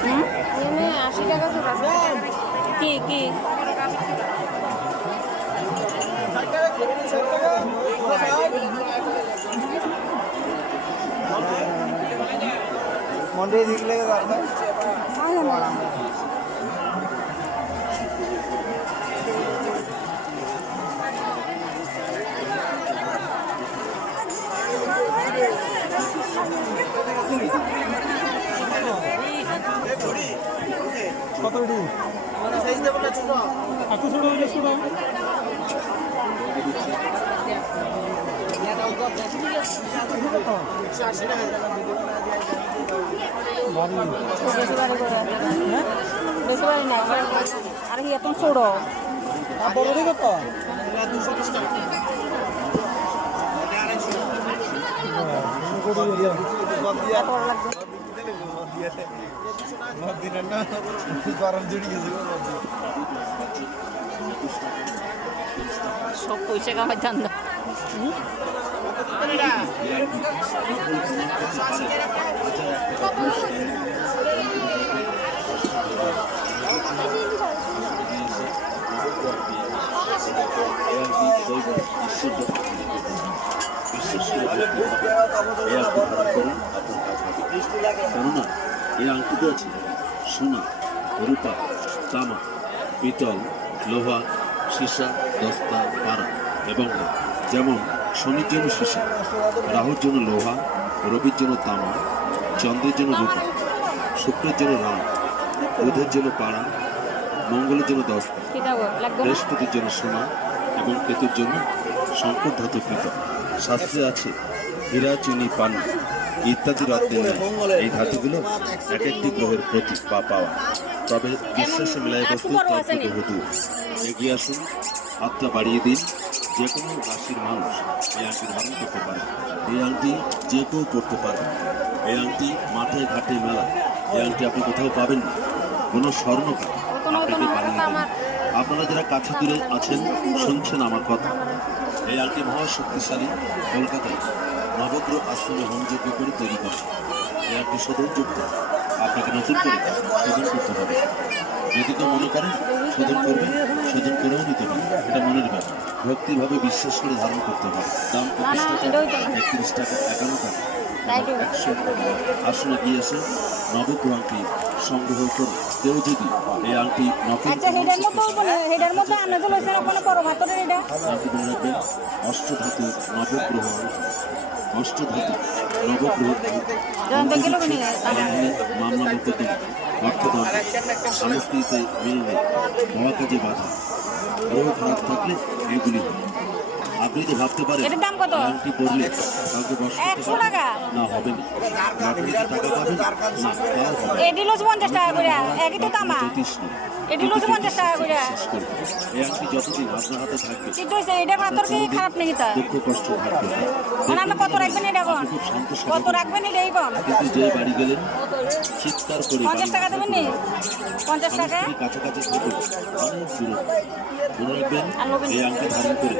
80 টাকা জোড়া। কি কি मंडे निकलेगा কত দিন সাইজ দেব না ছোট আকু ছোট হইলে ছোট আর কি এখন ছোট বড় দিকে কত 220 টাকা সব পয়সা কামাই ধান্দা। কেননা এই আংটিতে আছে সোনা, রূপা, তামা, পিতল, লোহা, সীসা, দস্তা, পাড়া এবং যেমন শনির জন্য সীসা, রাহুর জন্য লোহা, রবির জন্য তামা, চন্দ্রের জন্য রূপা, শুক্রের জন্য রাম, বুধের জন্য পাড়া, মঙ্গলের জন্য দস্তা, বৃহস্পতির জন্য সোনা এবং কেতুর জন্য শঙ্কর ধাতু পিতল। শাস্ত্রে আছে হীরা, চিনি, পান ইত্যাদি রত্নের এই ধাতুগুলো এক একটি গ্রহের প্রতীক বা পাওয়া। তবে বিশ্বাসে মেলায় বস্তু বহু এগিয়ে আসুন, হাতটা বাড়িয়ে দিন। যে কোনো রাশির মানুষ এই আংটি ধারণ করতে পারে, এই আংটি যে কেউ করতে পারবে। এই আংটি মাঠে ঘাটে মেলা, এই আংটি আপনি কোথাও পাবেন না। কোনো স্বর্ণকার আপনাকে বানিয়ে দেবে। আপনারা যারা কাছে দূরে আছেন শুনছেন আমার কথা, এই আংটি মহাশক্তিশালী। কলকাতায় নবগ্রহ আশ্রমে হোমযজ্ঞ করে তৈরি করে। এই আংটি শোধনযুক্ত, আপনাকে নতুন করে শোধন করতে হবে। যদি কেউ মনে করেন শোধন করবেন, শোধন করেও নিতে পারেন, এটা মনের ব্যাপার। ভক্তিভাবে বিশ্বাস করে ধারণ করতে হবে। দাম 25 টাকা, 31 টাকা, 51 টাকা, 100 টাকা। আসলে গিয়ে এসে নবগ্রহ আংটি সংগ্রহ করে কেউ যদি এই আংটি নকল মনে রাখবেন, অষ্টধাতু নবগ্রহ, অষ্টধাতু নবগ্রহ মামলা মোকদ্দমা, অর্থদণ্ড, স্বামী স্ত্রীতে মিল নেই, হওয়া কাজে বাধা, গ্রহ খারাপ থাকলে এগুলি হয়। আপনি তো ভাবতে পারেন আংটি পড়লে কাউকে বসে না, হবে না। আপনি টাকা পাবেন না, তাও হবে। জ্যোতিষ নয়, এই আংটি যতদিন আপনার হাতে থাকবে দুঃখ কষ্ট থাকবে। খুব শান্ত স্বভাব, কিন্তু যে বাড়ি গেলেন চিৎকার করে কাছাকাছি থাকবে অনেক দূরে। মনে রাখবেন এই আংটি ধারণ করে